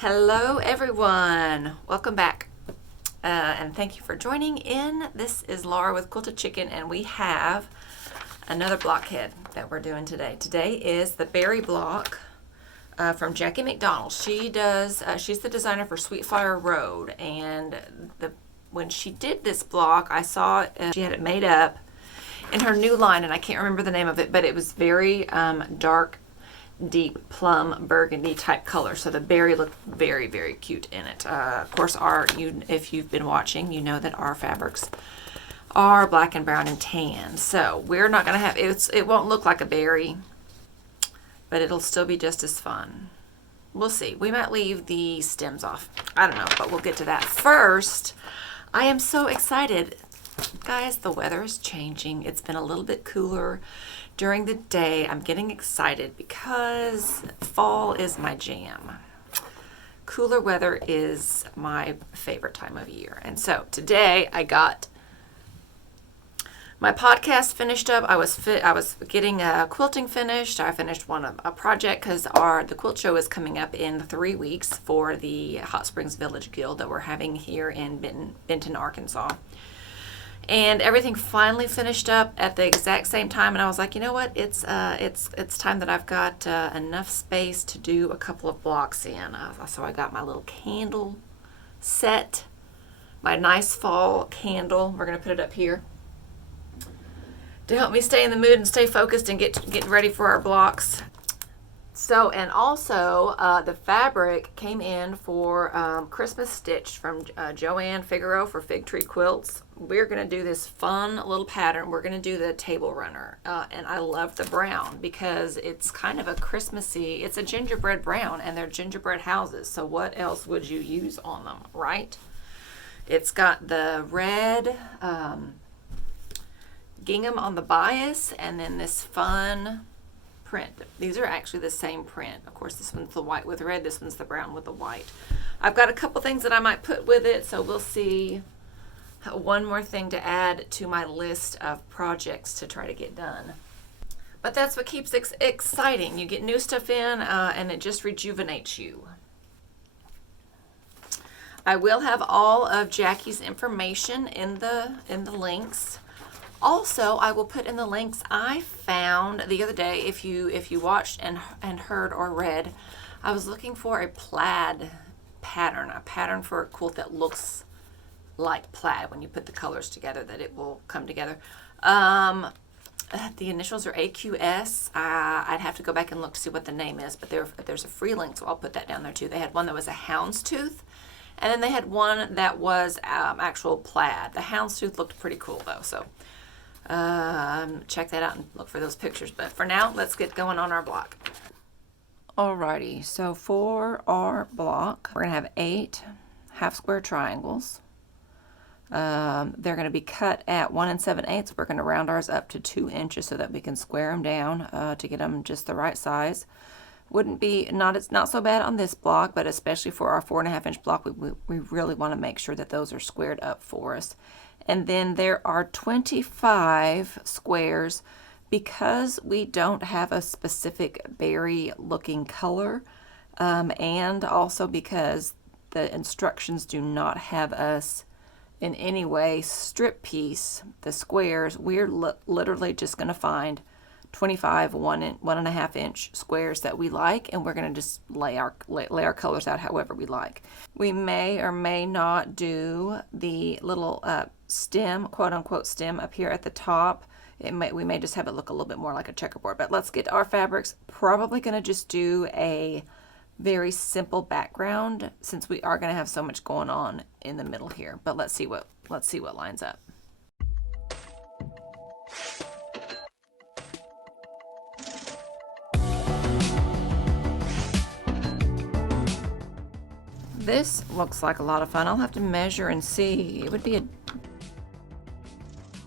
Hello everyone, welcome back and thank you for joining in. This is Laura with Quilted Chicken and we have another blockhead that we're doing today. Today is the berry block from Jackie MacDonald. She's the designer for Sweetfire Road, and when she did this block I saw she had it made up in her new line, and I can't remember the name of it, but it was very dark, deep plum burgundy type color, so the berry looked very, very cute in it. Of course, if you've been watching, you know that our fabrics are black and brown and tan, so we're not gonna have it won't look like a berry, but it'll still be just as fun. We'll see. We might leave the stems off, I don't know, but we'll get to that. First, I am so excited, guys. The weather is changing. It's been a little bit cooler during the day. I'm getting excited because fall is my jam. Cooler weather is my favorite time of year. And so today I got my podcast finished up. I was getting quilting finished. I finished a project because the quilt show is coming up in 3 weeks for the Hot Springs Village Guild that we're having here in Benton, Arkansas. And everything finally finished up at the exact same time, and I was like, you know what? It's time that I've got enough space to do a couple of blocks in. So I got my little candle set, my nice fall candle. We're gonna put it up here to help me stay in the mood and stay focused and get ready for our blocks. So, and also the fabric came in for Christmas stitch from Joanne Figaro for Fig Tree Quilts. We're going to do this fun little pattern. We're going to do the table runner. And I love the brown because it's kind of a Christmassy, it's a gingerbread brown, and they're gingerbread houses. So what else would you use on them, right? It's got the red gingham on the bias, and then this fun print. These are actually the same print. Of course, this one's the white with red, this one's the brown with the white. I've got a couple things that I might put with it, so we'll see. One more thing to add to my list of projects to try to get done. But that's what keeps it exciting. You get new stuff in and it just rejuvenates you. I will have all of Jackie's information in the links. Also, I will put in the links I found the other day. If you watched and heard or read, I was looking for a plaid pattern, a pattern for a quilt that looks like plaid when you put the colors together, that it will come together. The initials are AQS. I'd have to go back and look to see what the name is, but there's a free link, so I'll put that down there too. They had one that was a houndstooth, and then they had one that was actual plaid. The houndstooth looked pretty cool though, so check that out and look for those pictures. But for now, let's get going on our block. Alrighty, so for our block, we're gonna have 8 half square triangles. They're gonna be cut at 1 7/8. We're gonna round ours up to 2 inches so that we can square them down to get them just the right size. It's not so bad on this block, but especially for our 4.5 inch block, we really want to make sure that those are squared up for us. And then there are 25 squares because we don't have a specific berry looking color, and also because the instructions do not have us in any way strip piece the squares. We're literally just going to find 25 1.5 inch squares that we like, and we're going to just lay our colors out however we like. We may or may not do the little stem, quote unquote stem, up here at the top. We may just have it look a little bit more like a checkerboard. But let's get our fabrics. Probably going to just do a very simple background since we are going to have so much going on in the middle here. But let's see what lines up. This looks like a lot of fun. I'll have to measure and see.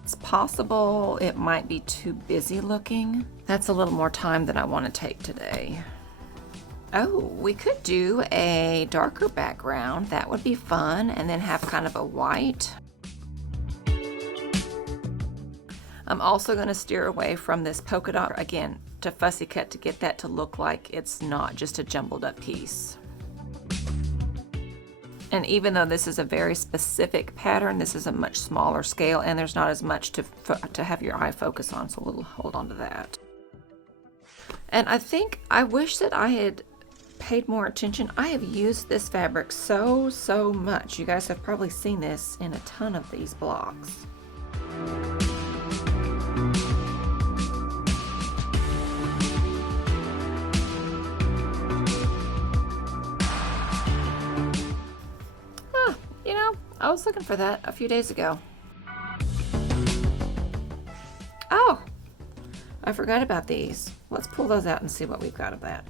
It's possible it might be too busy looking. That's a little more time than I want to take today. Oh, we could do a darker background. That would be fun, and then have kind of a white. I'm also going to steer away from this polka dot again to fussy cut to get that to look like it's not just a jumbled up piece. And even though this is a very specific pattern, this is a much smaller scale and there's not as much to have your eye focus on, so we'll hold on to that. And I wish that I had paid more attention. I have used this fabric so much. You guys have probably seen this in a ton of these blocks. I was looking for that a few days ago. Oh, I forgot about these. Let's pull those out and see what we've got of that.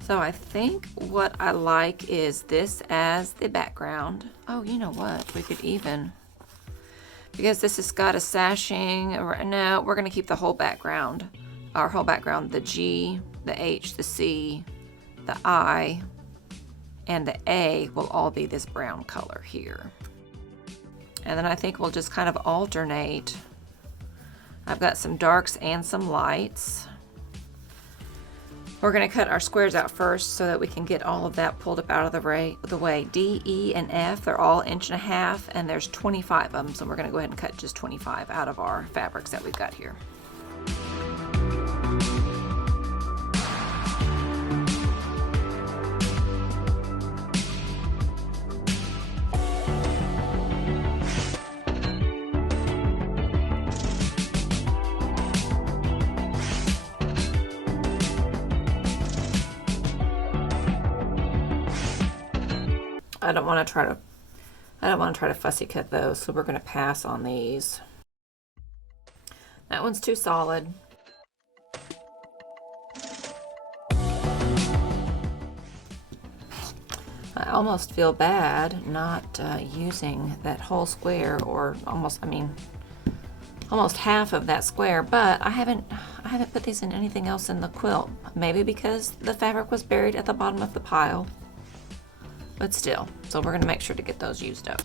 So I think what I like is this as the background. Oh, you know what? We could even, because this has got a sashing, no, we're gonna keep the whole background. Our whole background, the G, the H, the C, the I, and the A will all be this brown color here. And then I think we'll just kind of alternate. I've got some darks and some lights. We're gonna cut our squares out first so that we can get all of that pulled up out of the way. D, E, and F, they're all 1.5 inches, and there's 25 of them, so we're gonna go ahead and cut just 25 out of our fabrics that we've got here. I don't want to try to fussy cut those, so we're going to pass on these. That one's too solid. I almost feel bad not using that whole square, or almost half of that square, but I haven't put these in anything else in the quilt. Maybe because the fabric was buried at the bottom of the pile. But still, so we're going to make sure to get those used up.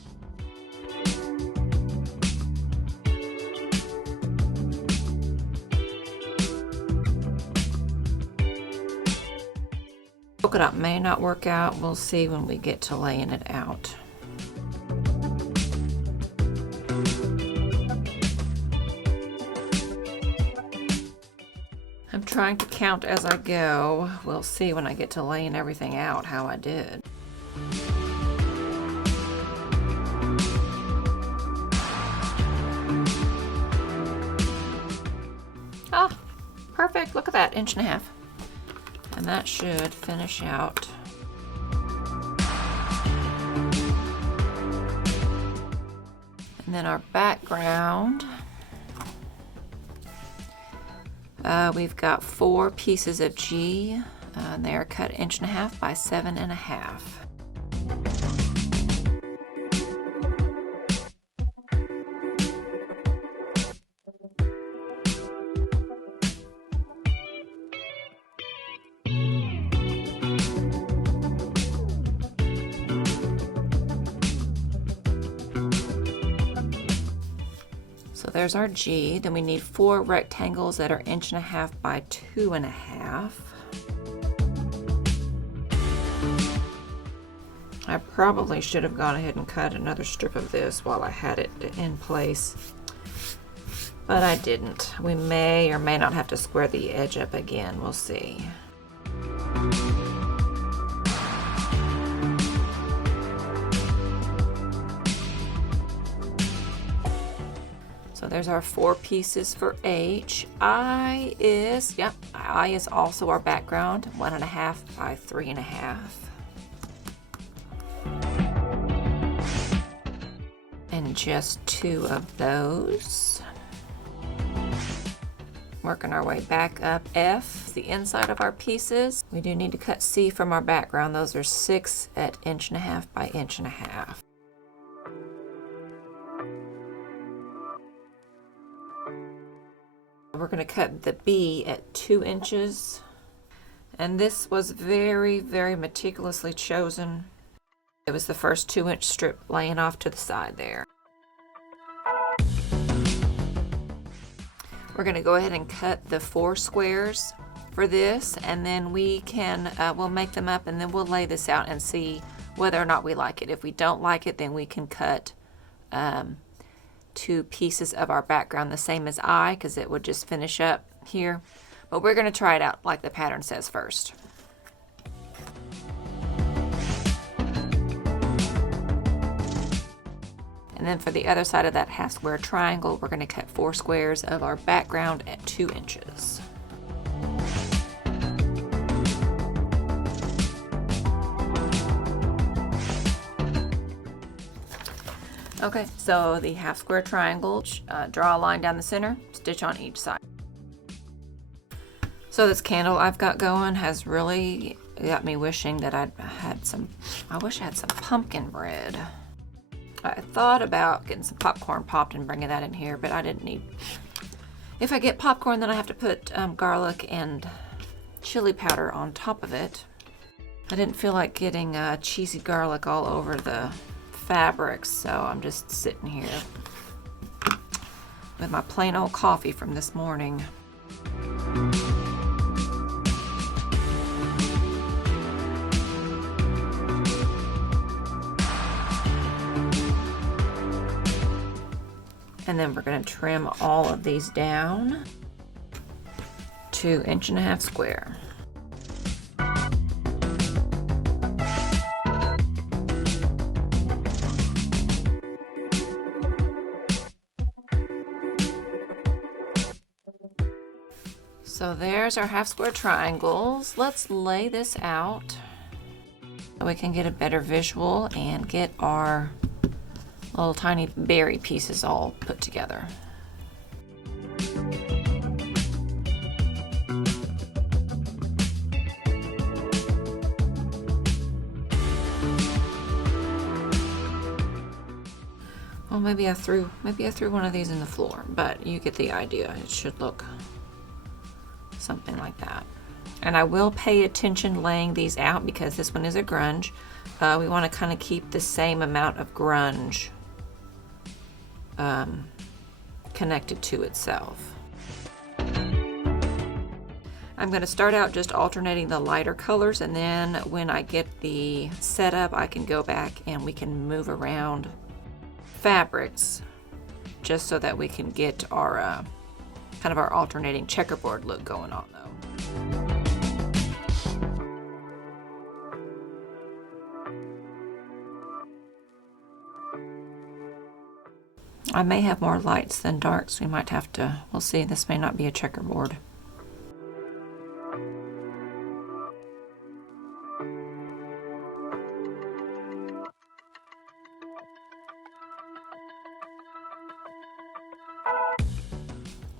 Polka dot may not work out. We'll see when we get to laying it out. I'm trying to count as I go. We'll see when I get to laying everything out how I did. Ah, perfect. Look at that, 1.5 inches. And that should finish out. And then our background. We've got 4 pieces of G. And they are cut 1.5 inches by 7.5 inches. So there's our G. Then we need 4 rectangles that are 1.5 inches by 2.5 inches. I probably should have gone ahead and cut another strip of this while I had it in place, but I didn't. We may or may not have to square the edge up again. We'll see. So there's our 4 pieces for H. I is also our background, 1.5 by 3.5. And just 2 of those. Working our way back up. F, the inside of our pieces. We do need to cut C from our background. Those are 6 at 1.5 inches by 1.5 inches. We're going to cut the B at 2 inches. And this was very, very meticulously chosen. It was the first 2-inch strip laying off to the side there. We're going to go ahead and cut the 4 squares for this, and then we can, we'll make them up, and then we'll lay this out and see whether or not we like it. If we don't like it, then we can cut 2 pieces of our background the same as because it would just finish up here. But we're going to try it out like the pattern says first. And then for the other side of that half square triangle, we're going to cut 4 squares of our background at 2 inches. Okay, so the half square triangle, draw a line down the center, stitch on each side. So this candle I've got going has really got me wishing that I wish I had some pumpkin bread. I thought about getting some popcorn popped and bringing that in here, but I didn't need. If I get popcorn, then I have to put garlic and chili powder on top of it. I didn't feel like getting cheesy garlic all over the fabrics, so I'm just sitting here with my plain old coffee from this morning. And then we're going to trim all of these down to 1.5 inches square. So there's our half square triangles. Let's lay this out so we can get a better visual and get our little tiny berry pieces all put together. Well, maybe I threw one of these in the floor, but you get the idea. It should look something like that. And I will pay attention laying these out because this one is a grunge. We want to kind of keep the same amount of grunge connected to itself. I'm going to start out just alternating the lighter colors, and then when I get the setup, I can go back and we can move around fabrics just so that we can get our kind of our alternating checkerboard look going on though. I may have more lights than darks. We might have to, we'll see. This may not be a checkerboard.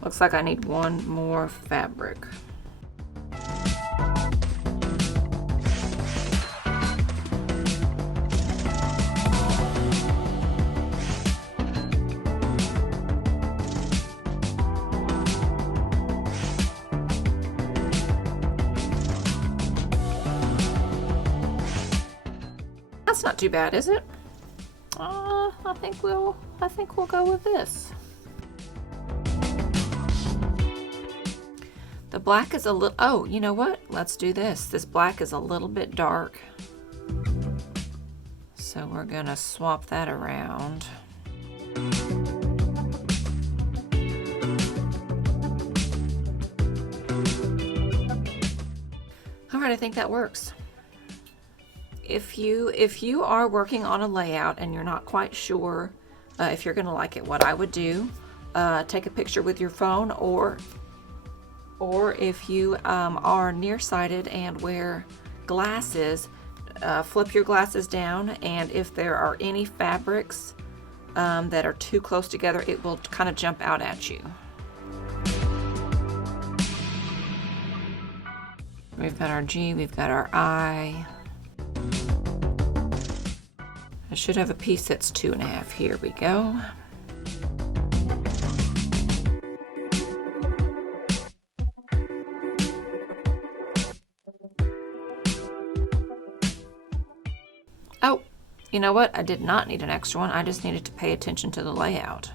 Looks like I need one more fabric. That's not too bad, is it? I think we'll go with this. The black is a little, oh, you know what? Let's do this. This black is a little bit dark. So we're gonna swap that around. All right, I think that works. If you are working on a layout and you're not quite sure if you're gonna like it, what I would do, take a picture with your phone, or if you are nearsighted and wear glasses, flip your glasses down, and if there are any fabrics that are too close together, it will kind of jump out at you. We've got our G, we've got our I. I should have a piece that's 2.5. Here we go. Oh, you know what? I did not need an extra one. I just needed to pay attention to the layout.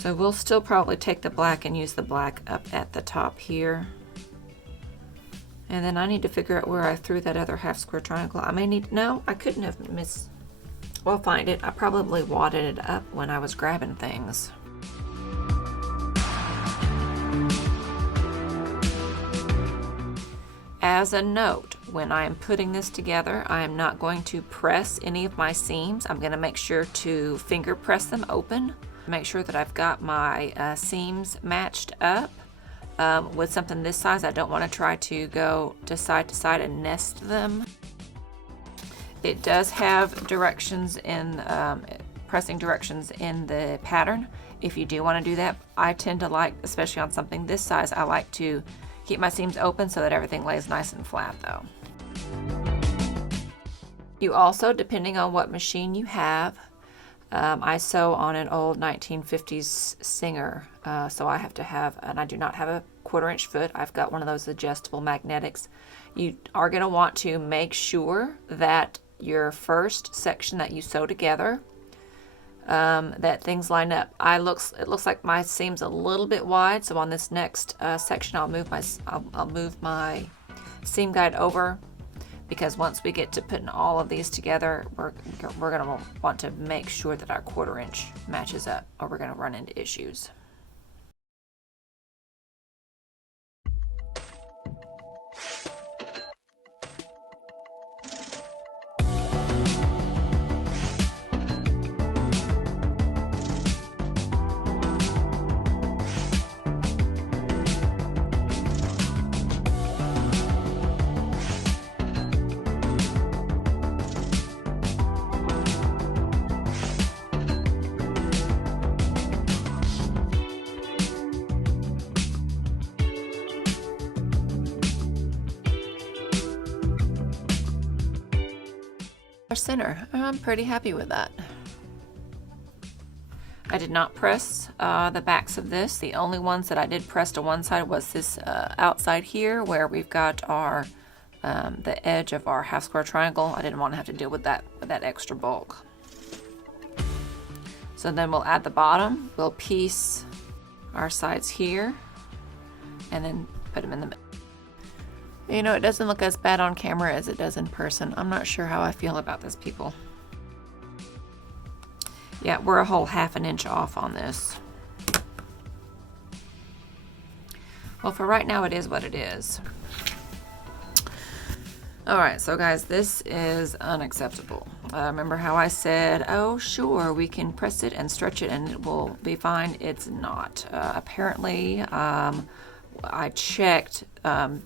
So we'll still probably take the black and use the black up at the top here. And then I need to figure out where I threw that other half square triangle. I may need, no, I couldn't have we'll find it. I probably wadded it up when I was grabbing things. As a note, when I am putting this together, I am not going to press any of my seams. I'm going to make sure to finger press them open. Make sure that I've got my seams matched up. With something this size, I don't want to try to go to side and nest them. It does have directions in, pressing directions in the pattern. If you do want to do that, I tend to like, especially on something this size, I like to keep my seams open so that everything lays nice and flat though. You also, depending on what machine you have, I sew on an old 1950s Singer, so I have to have, and I do not have a 1/4 inch foot. I've got one of those adjustable magnetics. You are going to want to make sure that your first section that you sew together, that things line up. It looks like my seam's a little bit wide, so on this next section I'll move my seam guide over, because once we get to putting all of these together, we're going to want to make sure that our 1/4 inch matches up, or we're going to run into issues. Our center, I'm pretty happy with that. I did not press the backs of this. The only ones that I did press to one side was this outside here, where we've got our the edge of our half square triangle. I didn't want to have to deal with that extra bulk. So then we'll add the bottom. We'll piece our sides here and then put them in the middle. You know, it doesn't look as bad on camera as it does in person. I'm not sure how I feel about this, people. Yeah, we're a whole 1/2 inch off on this. Well, for right now, it is what it is. All right, so guys, this is unacceptable. Remember how I said, oh, sure, we can press it and stretch it and it will be fine? It's not. Apparently, I checked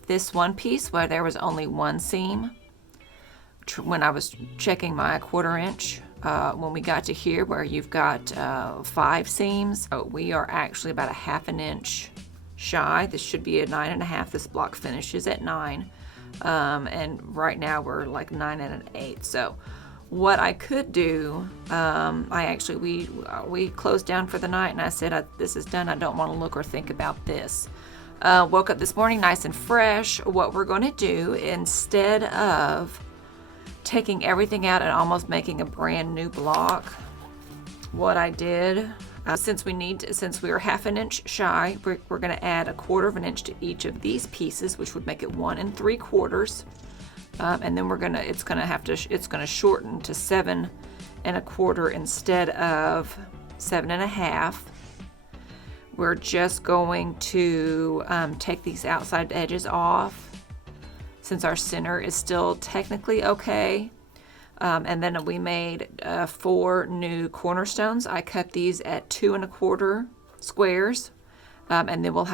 this one piece where there was only one seam. When I was checking my 1/4 inch, when we got to here where you've got 5 seams, we are actually about a 1/2 inch shy. This should be a 9.5. This block finishes at 9. And right now we're like 9 1/8. So what I could do, we closed down for the night and I said, this is done. I don't want to look or think about this. Woke up this morning nice and fresh. What we're going to do, instead of taking everything out and almost making a brand new block, what I did, since we are 1/2 inch shy, we're going to add 1/4 inch to each of these pieces, which would make it 1 3/4. And then it's going to shorten to 7 1/4 instead of 7 1/2. We're just going to take these outside edges off, since our center is still technically okay. And then we made 4 new cornerstones. I cut these at 2 1/4 squares, and then we'll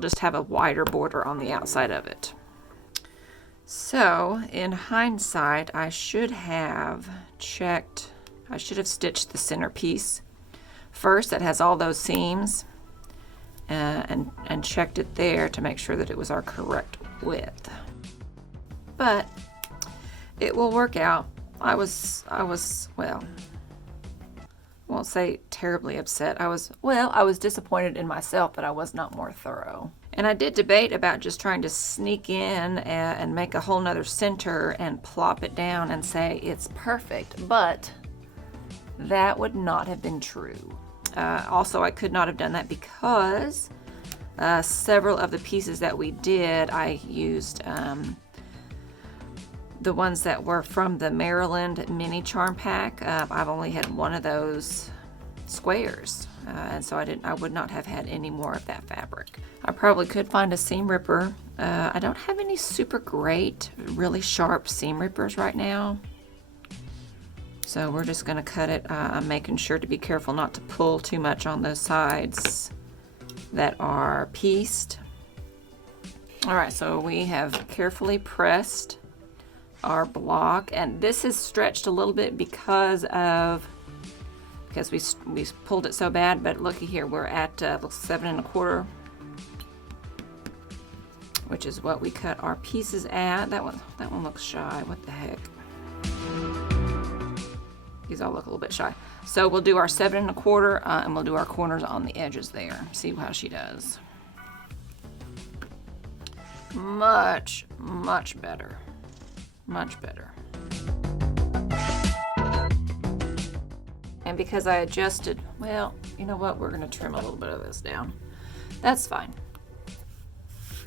just have a wider border on the outside of it. So in hindsight, I should have stitched the center piece first that has all those seams, and checked it there to make sure that it was our correct width. But it will work out. I was well, I won't say terribly upset. I was disappointed in myself that I was not more thorough. And I did debate about just trying to sneak in and make a whole nother center and plop it down and say it's perfect, but that would not have been true. Also, I could not have done that because several of the pieces that we did, I used the ones that were from the Maryland mini charm pack. I've only had one of those squares, and so I would not have had any more of that fabric. I probably could find a seam ripper. I don't have any super great, really sharp seam rippers right now. So we're just gonna cut it. I'm making sure to be careful not to pull too much on those sides that are pieced. All right, so we have carefully pressed our block, and this is stretched a little bit because we pulled it so bad, but looky here, we're at 7 1/4, which is what we cut our pieces at. That one looks shy. What the heck? These all look a little bit shy. So we'll do our 7 1/4, and we'll do our corners on the edges there. See how she does. Much, much better. Much better. And because I adjusted, well, you know what? We're gonna trim a little bit of this down. That's fine.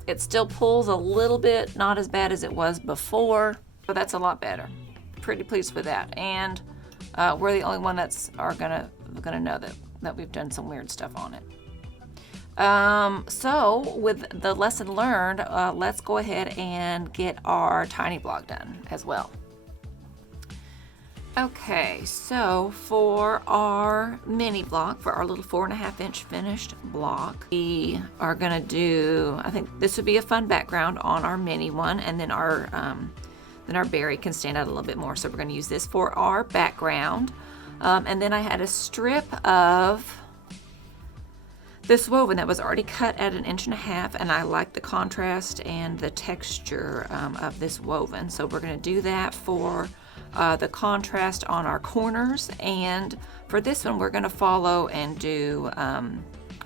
It still pulls a little bit, not as bad as it was before, but that's a lot better. Pretty pleased with that. And we're the only one that's gonna know that we've done some weird stuff on it. So with the lesson learned, let's go ahead and get our tiny block done as well. Okay, so for our mini block, for our little 4.5 inch finished block, we are gonna do, I think this would be a fun background on our mini one, and then our berry can stand out a little bit more. So we're gonna use this for our background. And then I had a strip of this woven that was already cut at 1.5 inches, and I like the contrast and the texture of this woven. So we're gonna do that for the contrast on our corners, and for this one we're gonna follow and do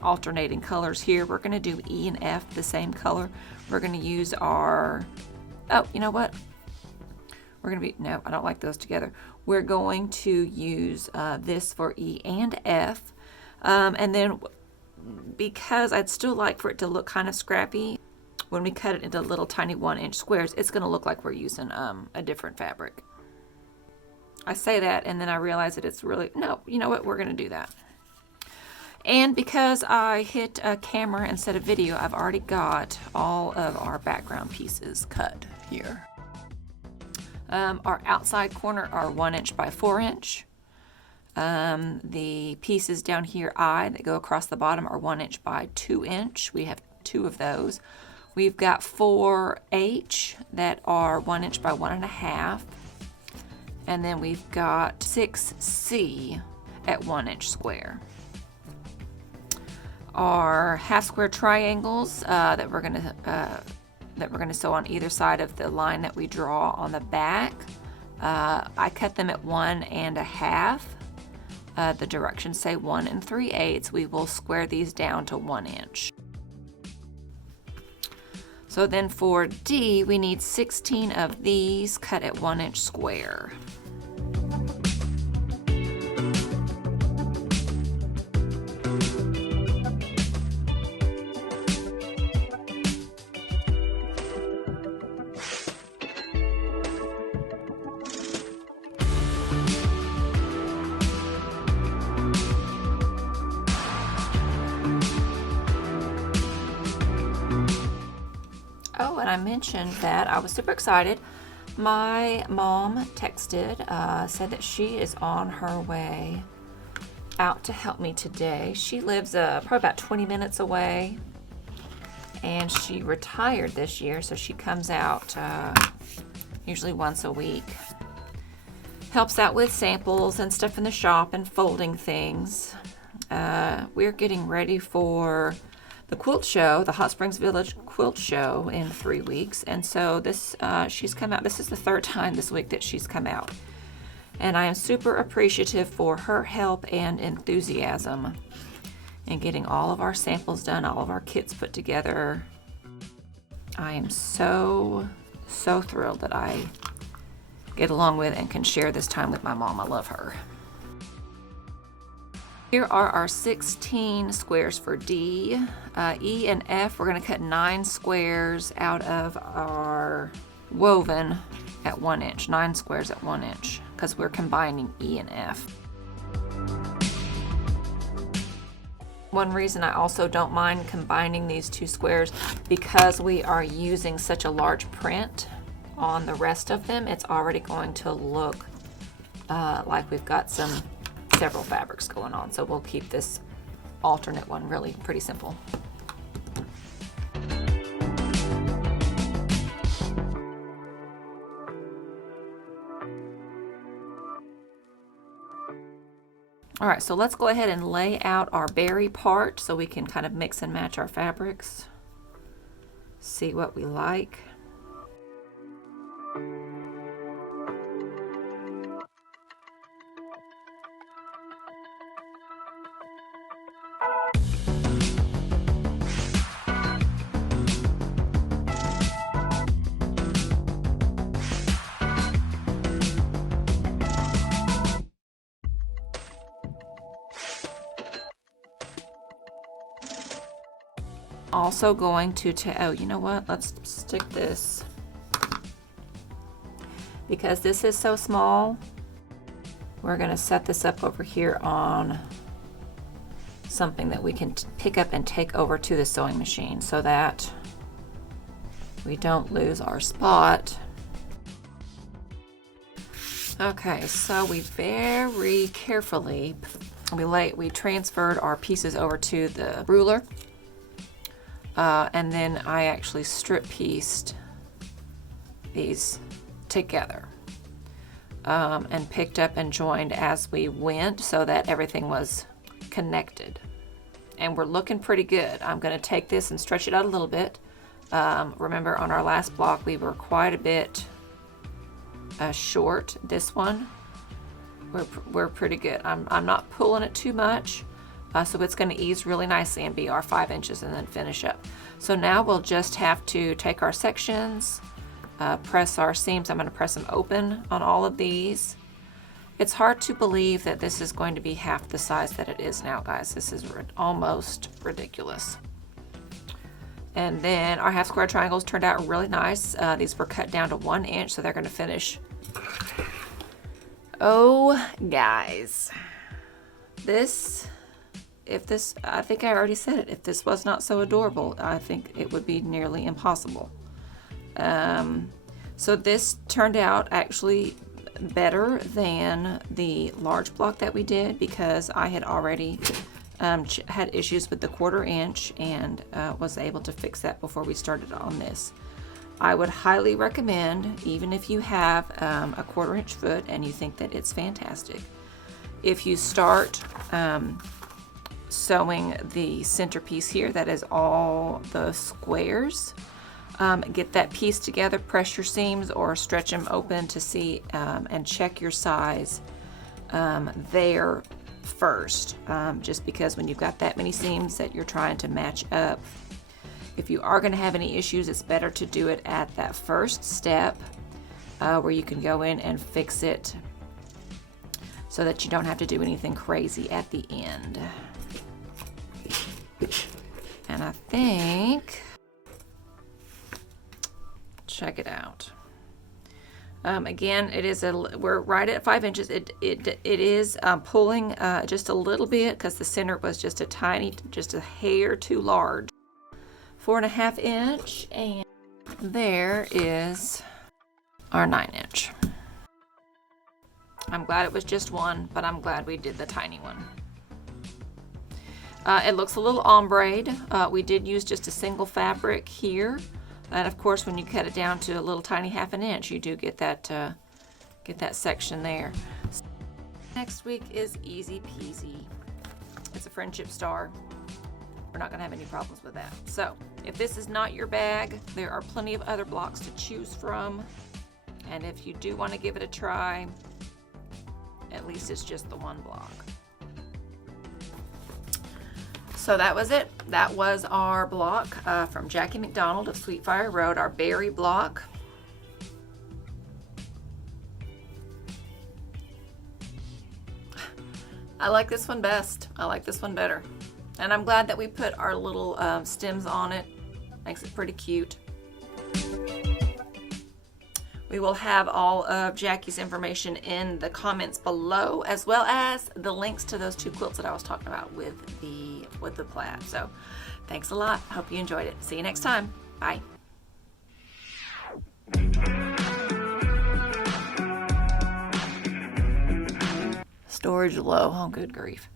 alternating colors here. We're gonna do E and F the same color. We're gonna use our, oh, you know what? No, I don't like those together. We're going to use this for E and F. And then because I'd still like for it to look kind of scrappy, when we cut it into little tiny 1 inch squares, it's gonna look like we're using a different fabric. I say that and then I realize that it's really, no, you know what, we're gonna do that. And because I hit a camera instead of video, I've already got all of our background pieces cut here. Our outside corner are 1 inch by 4 inch. The pieces down here, that go across the bottom, are 1 inch by 2 inch. We have 2 of those. We've got 4 H that are 1 inch by 1.5. And then we've got 6 C at 1 inch square. Our half square triangles that we're gonna sew on either side of the line that we draw on the back. I cut them at 1 1/2. The directions say 1 3/8. We will square these down to 1 inch. So then for D, we need 16 of these cut at 1 inch square. Oh, and I mentioned that I was super excited. My mom texted, said that she is on her way out to help me today. She lives probably about 20 minutes away, and she retired this year, so she comes out usually once a week. Helps out with samples and stuff in the shop and folding things. We're getting ready for the quilt show, the Hot Springs Village quilt show, in 3 weeks. And so this, she's come out, this is the 3rd time this week that she's come out. And I am super appreciative for her help and enthusiasm in getting all of our samples done, all of our kits put together. I am so thrilled that I get along with and can share this time with my mom. I love her. Here are our 16 squares for D. E and F, we're gonna cut 9 squares out of our woven at 1 inch, 9 squares at 1 inch, because we're combining E and F. One reason I also don't mind combining these 2 squares, because we are using such a large print on the rest of them, it's already going to look like we've got several fabrics going on. So we'll keep this alternate one really pretty simple. All right, so let's go ahead and lay out our berry part so we can kind of mix and match our fabrics. See what we like. Also going to, oh, you know what? Let's stick this, because this is so small, we're gonna set this up over here on something that we can pick up and take over to the sewing machine so that we don't lose our spot. Okay, so we very carefully, we transferred our pieces over to the ruler. And then I actually strip pieced these together and picked up and joined as we went so that everything was connected. And we're looking pretty good. I'm going to take this and stretch it out a little bit. Remember on our last block we were quite a bit short. This one we're pretty good. I'm not pulling it too much. So it's going to ease really nicely and be our 5 inches and then finish up. So now we'll just have to take our sections, press our seams. I'm going to press them open on all of these. It's hard to believe that this is going to be half the size that it is now, guys. This is almost ridiculous. And then our half square triangles turned out really nice. These were cut down to 1 inch, so they're going to finish. Oh, guys, I think I already said it, if this was not so adorable, I think it would be nearly impossible. So this turned out actually better than the large block that we did, because I had already had issues with the 1/4 inch and was able to fix that before we started on this. I would highly recommend, even if you have a 1/4 inch foot and you think that it's fantastic, if you start sewing the centerpiece here, that is all the squares, get that piece together, press your seams or stretch them open to see and check your size there first, just because when you've got that many seams that you're trying to match up, if you are going to have any issues, it's better to do it at that first step where you can go in and fix it so that you don't have to do anything crazy at the end. And I think, check it out. Again, we're right at 5 inches. It is pulling just a little bit because the center was just a hair too large. 4.5 inch, and there is our 9 inch. I'm glad it was just one, but I'm glad we did the tiny one. It looks a little ombre'd. We did use just a single fabric here. And of course, when you cut it down to a little tiny 1/2 inch, you do get that section there. Next week is easy peasy. It's a friendship star. We're not gonna have any problems with that. So if this is not your bag, there are plenty of other blocks to choose from. And if you do want to give it a try, at least it's just the one block. So that was it. That was our block from Jackie MacDonald of Sweetfire Road, our berry block. I like this one best. I like this one better. And I'm glad that we put our little stems on it. Makes it pretty cute. We will have all of Jackie's information in the comments below, as well as the links to those 2 quilts that I was talking about with the plaid. So thanks a lot. Hope you enjoyed it. See you next time. Bye. Storage low. Oh, good grief.